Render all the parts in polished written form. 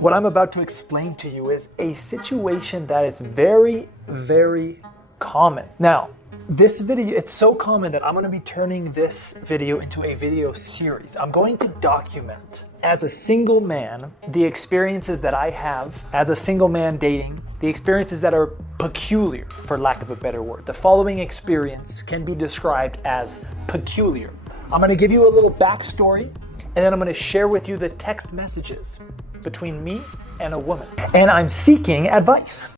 What I'm about to explain to you is a situation that is very, very common. Now, this video, it's so common that I'm going to be turning this video into a video series. I'm going to document, as a single man, the experiences that I have as a single man dating, the experiences that are peculiar, for lack of a better word. The following experience can be described as peculiar. I'm going to give you a little backstory, and then I'm going to share with you the text messages between me and a woman. And I'm seeking advice.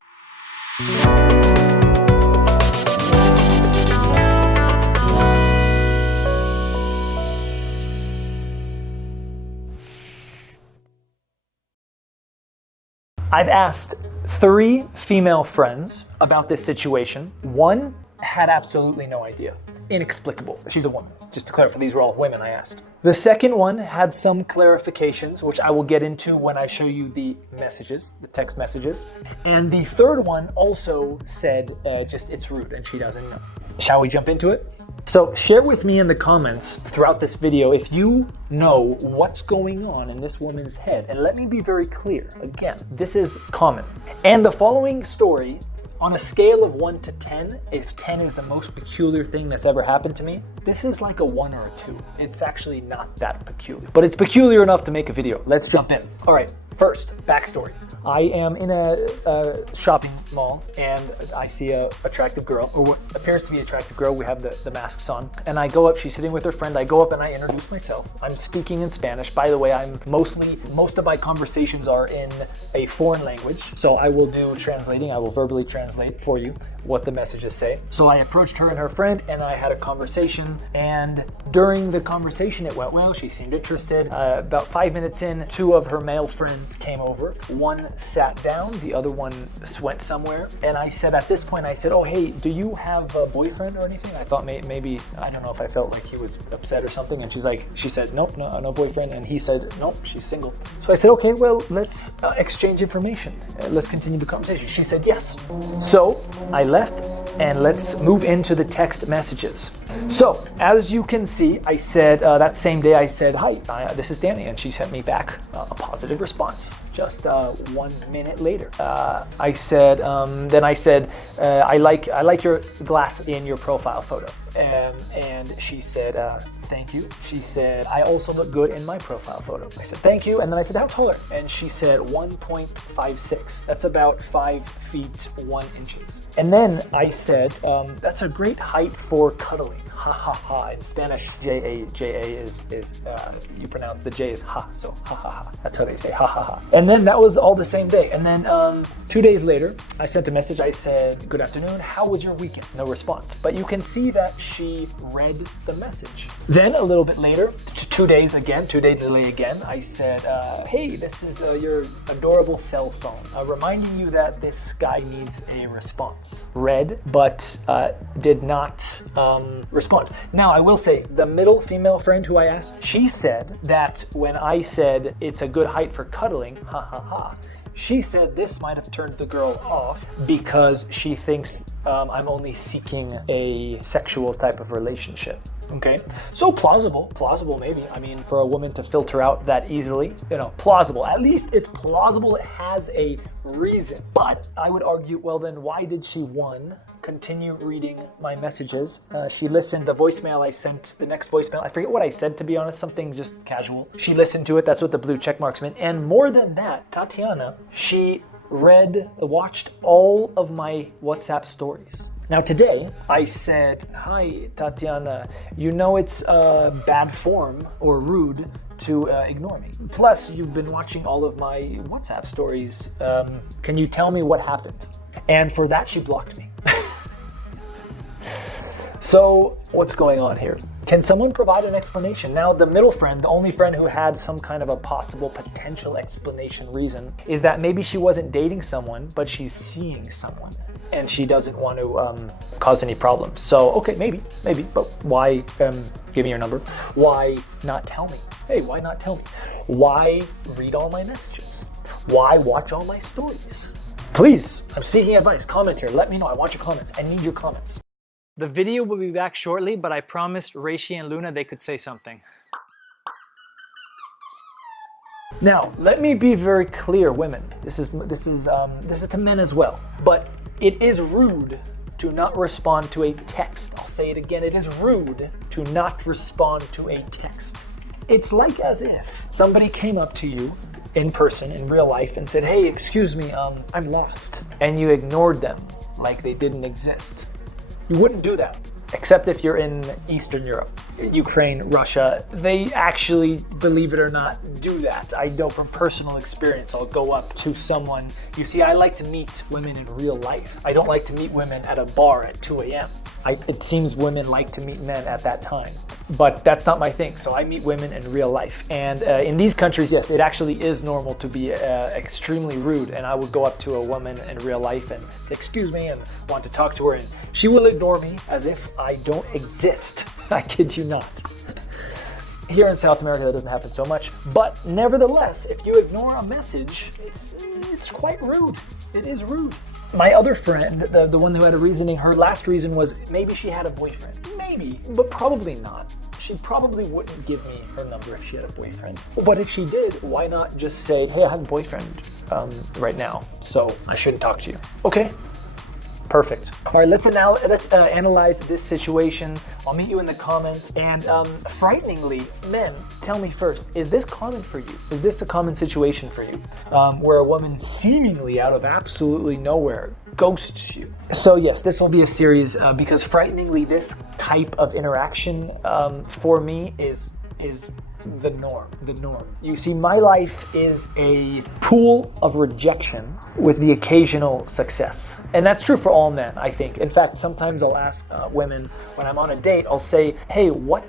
I've asked 3 female friends about this situation. One had absolutely no idea. Inexplicable. She's a woman. Just to clarify, these were all women I asked. The second one had some clarifications, which I will get into when I show you the messages, the text messages. And the third one also said, just it's rude and she doesn't know. Shall we jump into it? So share with me in the comments throughout this video if you know what's going on in this woman's head. And let me be very clear. Again, this is common. And the following story, on a scale of 1 to 10, if 10 is the most peculiar thing that's ever happened to me, this is like a 1 or a 2. It's actually not that peculiar, but it's peculiar enough to make a video. Let's jump in. All right, first, backstory. I am in a shopping mall and I see a attractive girl, or what appears to be an attractive girl. We have the masks on, and I go up, she's sitting with her friend. I go up and I introduce myself. I'm speaking in Spanish. By the way, most of my conversations are in a foreign language, so I will do translating. I will verbally translate for you what the messages say. So I approached her and her friend and I had a conversation, and during the conversation it went well. She seemed interested. About 5 minutes in, 2 of her male friends came over. One sat down, the other one went somewhere, and I said, at this point I said, oh hey, do you have a boyfriend or anything? I thought maybe, I don't know if I felt like he was upset or something, and she said nope, no boyfriend, and he said nope, she's single. So I said, okay, well, let's exchange information, let's continue the conversation. She said yes. So I left, and let's move into the text messages. So as you can see, I said that same day I said, hi, this is Danny, and she sent me back a positive response. Just 1 minute later, I said, I like your glass in your profile photo, and she said, thank you. She said, I also look good in my profile photo. I said, thank you. And then I said, how tall are you? And she said 1.56. That's about 5 feet 1 inches. And then I said, that's a great height for cuddling. Ha ha ha. In Spanish, J-A is you pronounce the J is ha, so ha ha ha. That's how they say ha ha ha. And then that was all the same day. And then 2 days later, I sent a message. I said, good afternoon, how was your weekend? No response. But you can see that she read the message. Then a little bit later, 2 days delay again, I said, hey, this is your adorable cell phone. Reminding you that this guy needs a response. Read, but did not respond. Now, I will say, the middle female friend who I asked, she said that when I said it's a good height for cuddling, ha ha ha, she said this might have turned the girl off because she thinks I'm only seeking a sexual type of relationship. Okay, so plausible maybe. I mean, for a woman to filter out that easily, plausible. At least it's plausible, it has a reason. But I would argue, well then why did she, one, continue reading my messages? She listened, the voicemail I sent, the next voicemail, I forget what I said, to be honest, something just casual. She listened to it, that's what the blue check marks meant. And more than that, Tatiana, she watched all of my WhatsApp stories. Now today, I said, hi Tatiana, it's bad form or rude to ignore me. Plus, you've been watching all of my WhatsApp stories. Can you tell me what happened? And for that, she blocked me. So what's going on here? Can someone provide an explanation? Now, the middle friend, the only friend who had some kind of a possible potential explanation reason, is that maybe she wasn't dating someone, but she's seeing someone, and she doesn't want to cause any problems. So, okay, maybe, but why give me your number? Why not tell me? Hey, why not tell me? Why read all my messages? Why watch all my stories? Please, I'm seeking advice. Comment here. Let me know. I want your comments. I need your comments. The video will be back shortly, but I promised Reishi and Luna they could say something. Now, let me be very clear, women. This is to men as well. But it is rude to not respond to a text. I'll say it again. It is rude to not respond to a text. It's like as if somebody came up to you in person, in real life, and said, hey, excuse me, I'm lost. And you ignored them like they didn't exist. You wouldn't do that, except if you're in Eastern Europe, Ukraine, Russia. They actually, believe it or not, do that. I know from personal experience. I'll go up to someone. You see, I like to meet women in real life. I don't like to meet women at a bar at 2 a.m. It seems women like to meet men at that time. But that's not my thing. So I meet women in real life. And in these countries, yes, it actually is normal to be extremely rude. And I would go up to a woman in real life and say, excuse me, and want to talk to her. And she will ignore me as if I don't exist. I kid you not. Here in South America, that doesn't happen so much. But nevertheless, if you ignore a message, it's quite rude. It is rude. My other friend, the one who had a reasoning, her last reason was maybe she had a boyfriend. Maybe, but probably not. She probably wouldn't give me her number if she had a boyfriend. But if she did, why not just say, hey, I have a boyfriend right now, so I shouldn't talk to you. Okay. Perfect. All right, let's analyze this situation. I'll meet you in the comments. And frighteningly, men, tell me first, is this common for you? Is this a common situation for you? Where a woman seemingly out of absolutely nowhere ghosts you? So yes, this will be a series because frighteningly, this type of interaction for me is the norm. You see, my life is a pool of rejection with the occasional success. And that's true for all men, I think. In fact, sometimes I'll ask women when I'm on a date, I'll say, hey, what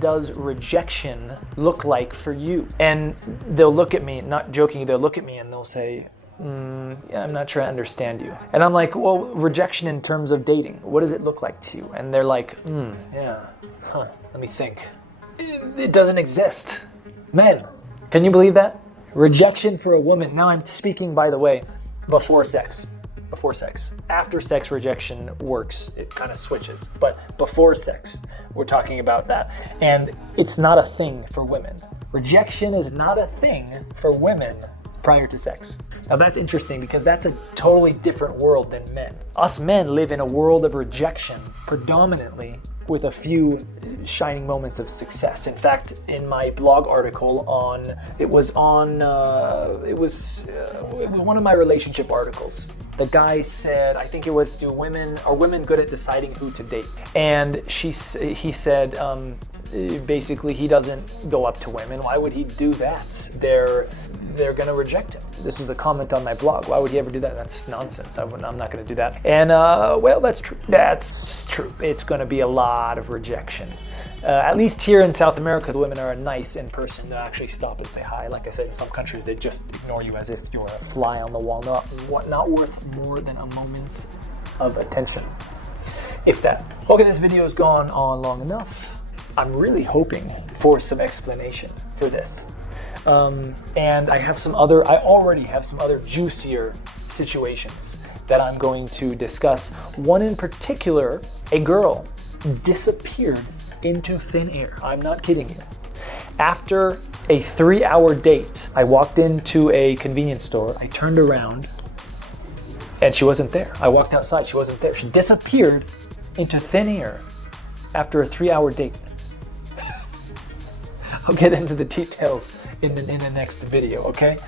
does rejection look like for you? And they'll look at me, not joking, they'll look at me and they'll say, yeah, I'm not sure I understand you. And I'm like, well, rejection in terms of dating, what does it look like to you? And they're like, let me think. It doesn't exist. Men, can you believe that? Rejection for a woman. Now I'm speaking, by the way, before sex. After sex, rejection works. It kind of switches. But before sex, we're talking about that. And it's not a thing for women. Rejection is not a thing for women prior to sex. Now that's interesting because that's a totally different world than men. Us men live in a world of rejection predominantly with a few shining moments of success. In fact, in my blog article it was one of my relationship articles. The guy said, I think it was, are women good at deciding who to date? And he said, basically he doesn't go up to women. Why would he do that? They're gonna reject him. This was a comment on my blog. Why would he ever do that? That's nonsense. I'm not gonna do that. And well, that's true. That's true. It's gonna be a lot of rejection. At least here in South America, the women are nice in person. They'll actually stop and say hi. Like I said, in some countries, they just ignore you as if you're a fly on the wall, not worth more than a moment's of attention, if that. Okay, this video has gone on long enough. I'm really hoping for some explanation for this. And I already have some other juicier situations that I'm going to discuss. One in particular, a girl disappeared into thin air. I'm not kidding you. After a 3-hour date, I walked into a convenience store, I turned around, and she wasn't there. I walked outside, she wasn't there. She disappeared into thin air after a 3-hour date. I'll get into the details in the next video, okay?